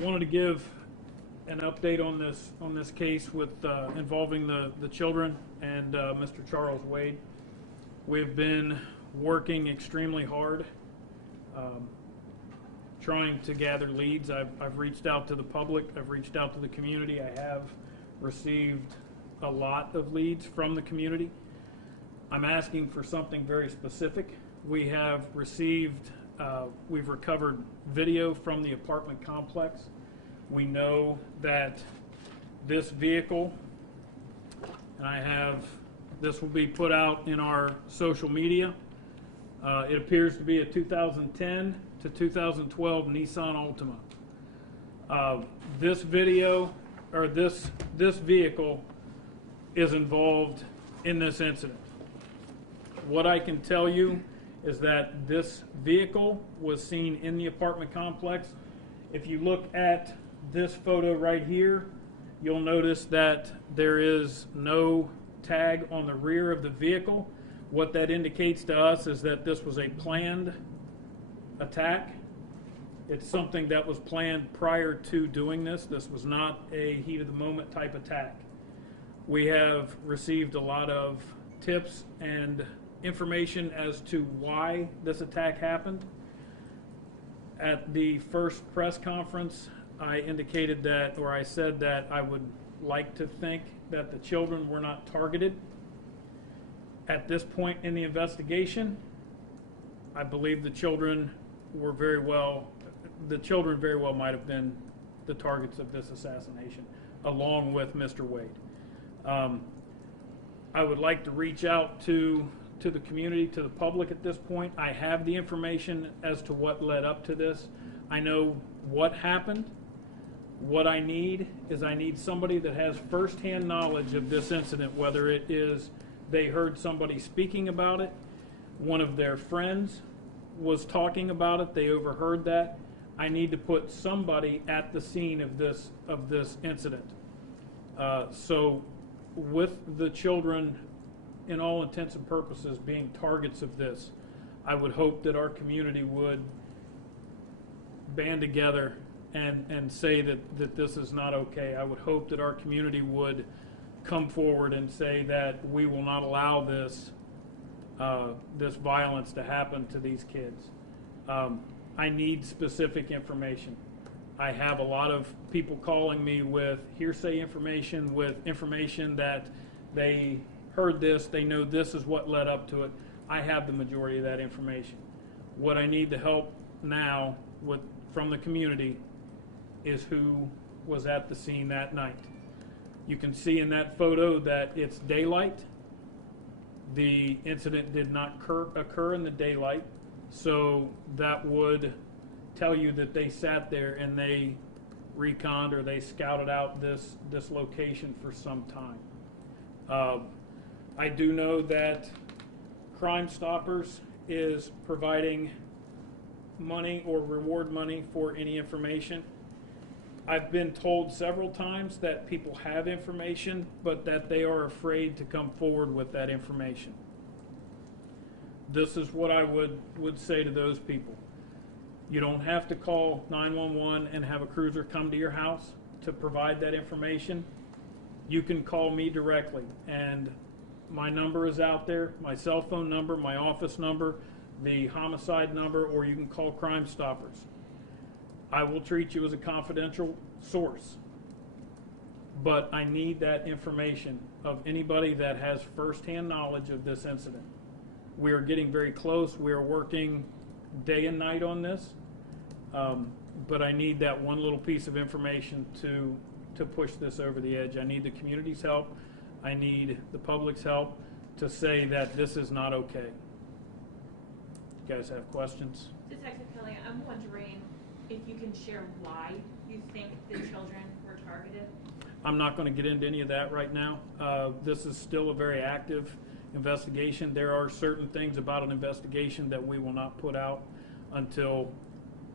wanted to give an update on this case with involving the children and Mr. Charles Wade. We've been working extremely hard, trying to gather leads. I've reached out to the public. I've reached out to the community. I have received a lot of leads from the community. I'm asking for something very specific. We have received, we've recovered video from the apartment complex. We know that this vehicle, and this will be put out in our social media. It appears to be a 2010 to 2012 Nissan Altima. This video, or this vehicle is involved in this incident. What I can tell you is that this vehicle was seen in the apartment complex. If you look at this photo right here, you'll notice that there is no tag on the rear of the vehicle. What that indicates to us is that this was a planned attack. It's something that was planned prior to doing this. This was not a heat of the moment type attack. We have received a lot of tips and information as to why this attack happened. At the first press conference, I indicated that, or I said that I would like to think that the children were not targeted. At this point in the investigation, I believe the children very well might have been the targets of this assassination, along with Mr. Wade. I would like to reach out to the community, to the public at this point. I have the information as to what led up to this. I know what happened. What I need is somebody that has firsthand knowledge of this incident, whether it is they heard somebody speaking about it, one of their friends was talking about it, they overheard that. I need to put somebody at the scene of this incident. So with the children, in all intents and purposes, being targets of this, I would hope that our community would band together and say that this is not okay. I would hope that our community would come forward and say that we will not allow this violence to happen to these kids. I need specific information. I have a lot of people calling me with hearsay information, with information that they heard this, they know this is what led up to it. I have the majority of that information. What I need to help now from the community is who was at the scene that night. You can see in that photo that it's daylight. The incident did not occur in the daylight, so that would tell you that they sat there and they reconned or they scouted out this location for some time. I do know that Crime Stoppers is providing money or reward money for any information. I've been told several times that people have information, but that they are afraid to come forward with that information. This is what I would say to those people. You don't have to call 911 and have a cruiser come to your house to provide that information. You can call me directly, and my number is out there, my cell phone number, my office number, the homicide number, or you can call Crime Stoppers. I will treat you as a confidential source, but I need that information of anybody that has firsthand knowledge of this incident. We are getting very close. We are working day and night on this, but I need that one little piece of information to push this over the edge. I need the community's help. I need the public's help to say that this is not okay. You guys have questions? Detective Kelly, I'm wondering if you can share why you think the children were targeted. I'm not going to get into any of that right now. This is still a very active investigation. There are certain things about an investigation that we will not put out until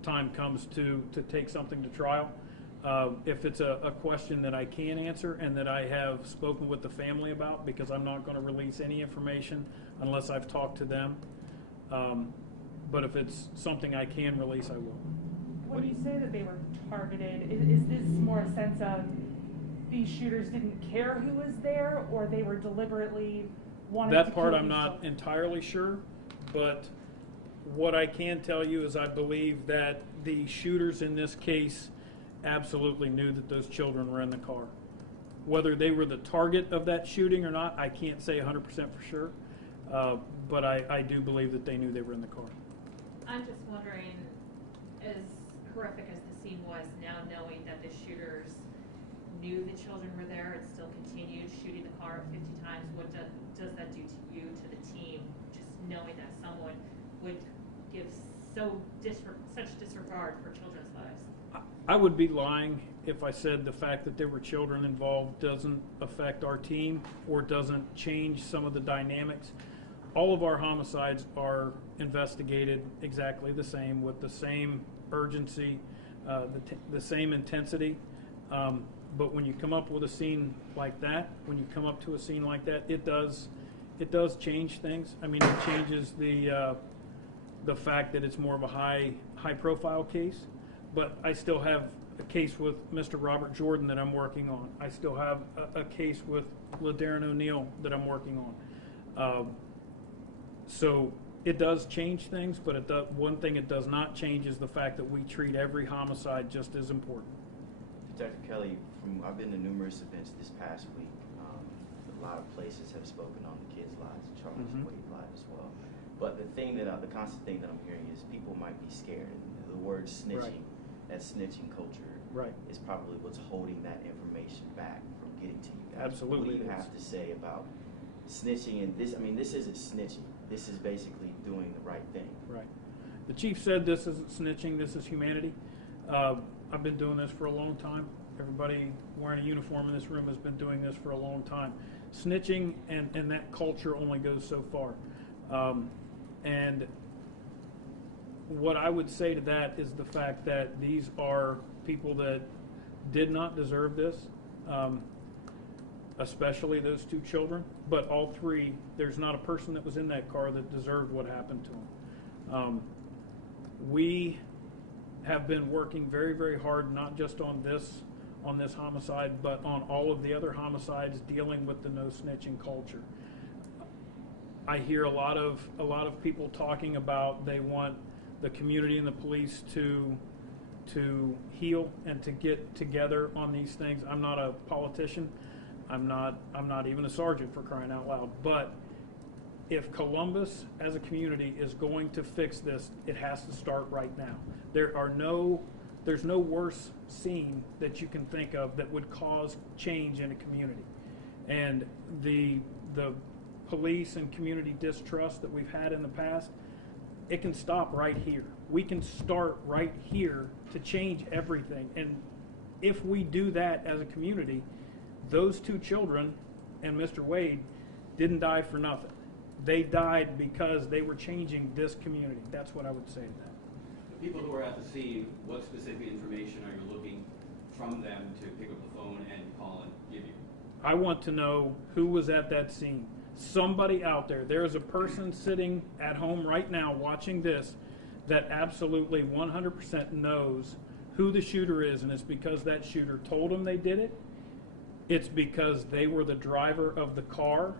time comes to take something to trial. If it's a question that I can answer and that I have spoken with the family about, because I'm not going to release any information unless I've talked to them. But if it's something I can release, I will. When you say that they were targeted, is this more a sense of these shooters didn't care who was there, or they were deliberately wanting to That part kill I'm these not children? entirely sure, but what I can tell you is I believe that the shooters in this case absolutely knew that those children were in the car. Whether they were the target of that shooting or not, I can't say 100% for sure, but I do believe that they knew they were in the car. I'm just wondering, as horrific as the scene was, now knowing that the shooters knew the children were there and still continued shooting the car 50 times, what does that do to you, to the team, just knowing that someone would give such disregard for children's lives? I would be lying if I said the fact that there were children involved doesn't affect our team or doesn't change some of the dynamics. All of our homicides are investigated exactly the same, with the same urgency, the same intensity. But when you come up with a scene like that, when you come up to a scene like that, it does change things. I mean, it changes the fact that it's more of a high profile case. But I still have a case with Mr. Robert Jordan that I'm working on. I still have a case with LaDarren O'Neill that I'm working on. So it does change things, but one thing it does not change is the fact that we treat every homicide just as important. Dr. Kelly, I've been to numerous events this past week. A lot of places have spoken on the kids' lives, Charles Wade's life as well. But the constant thing that I'm hearing is people might be scared. And the word snitching, that snitching culture, is probably what's holding that information back from getting to you guys. Absolutely. What do you have to say about snitching? And this, I mean, this isn't snitching. This is basically doing the right thing. Right. The chief said this isn't snitching, this is humanity. I've been doing this for a long time. Everybody wearing a uniform in this room has been doing this for a long time. Snitching and that culture only goes so far. And what I would say to that is the fact that these are people that did not deserve this, especially those two children, but all three. There's not a person that was in that car that deserved what happened to them. We have been working very, very hard, not just on this homicide, but on all of the other homicides, dealing with the no snitching culture. I hear a lot of people talking about they want the community and the police to heal and to get together on these things. I'm not a politician. I'm not even a sergeant, for crying out loud. But if Columbus as a community is going to fix this, it has to start right now. There's no worse scene that you can think of that would cause change in a community. And the police and community distrust that we've had in the past, it can stop right here. We can start right here to change everything. And if we do that as a community, those two children and Mr. Wade didn't die for nothing. They died because they were changing this community. That's what I would say to that. The people who are at the scene, what specific information are you looking from them to pick up the phone and call and give you? I want to know who was at that scene. Somebody out there. There's a person sitting at home right now watching this that absolutely 100% knows who the shooter is, and it's because that shooter told them they did it. It's because they were the driver of the car.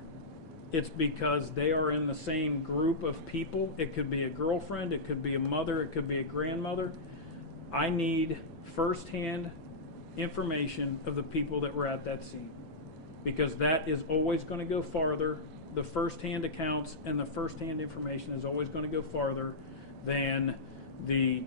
It's because they are in the same group of people. It could be a girlfriend, it could be a mother, it could be a grandmother. I need firsthand information of the people that were at that scene, because that is always going to go farther. The firsthand accounts and the firsthand information is always going to go farther than the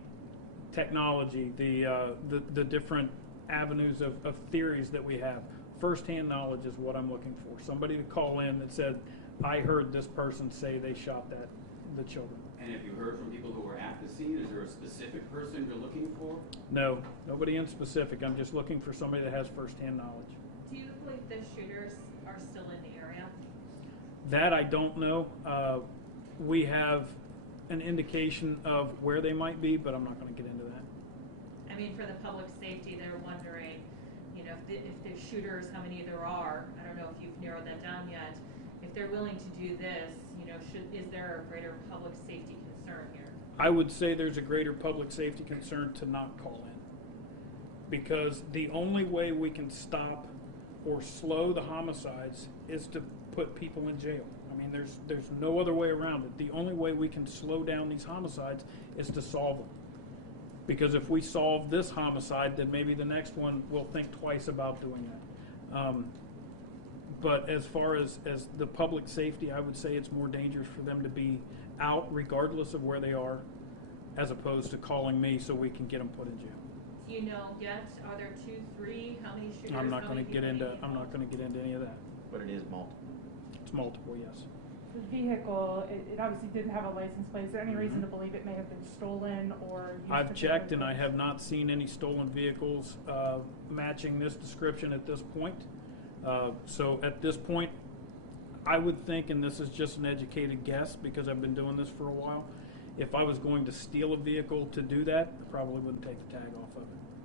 technology, the different avenues of theories that we have. Firsthand knowledge is what I'm looking for. Somebody to call in that said, I heard this person say they shot the children. And have you heard from people who were at the scene? Is there a specific person you're looking for? No, nobody in specific. I'm just looking for somebody that has firsthand knowledge. Do you believe the shooters are still in the area? That I don't know. We have an indication of where they might be, but I'm not going to get into that. I mean, for the public safety, they're wondering, if the shooters, how many there are. I don't know if you've narrowed that down yet. If they're willing to do this, is there a greater public safety concern here? I would say there's a greater public safety concern to not call in. Because the only way we can stop or slow the homicides is to put people in jail. I mean, there's no other way around it. The only way we can slow down these homicides is to solve them. Because if we solve this homicide, then maybe the next one will think twice about doing that. But as far as the public safety, I would say it's more dangerous for them to be out regardless of where they are, as opposed to calling me so we can get them put in jail. Do you know yet? Are there 2, 3? How many shooters? I'm not How going many to get people into. I'm not going to get into any of that. But it is multiple. It's multiple, yes. The vehicle, it obviously didn't have a license plate. Is there any reason Mhm. to believe it may have been stolen or used I've for checked and I terrorism? have not seen any stolen vehicles matching this description at this point. So at this point, I would think, and this is just an educated guess because I've been doing this for a while, if I was going to steal a vehicle to do that, I probably wouldn't take the tag off of it.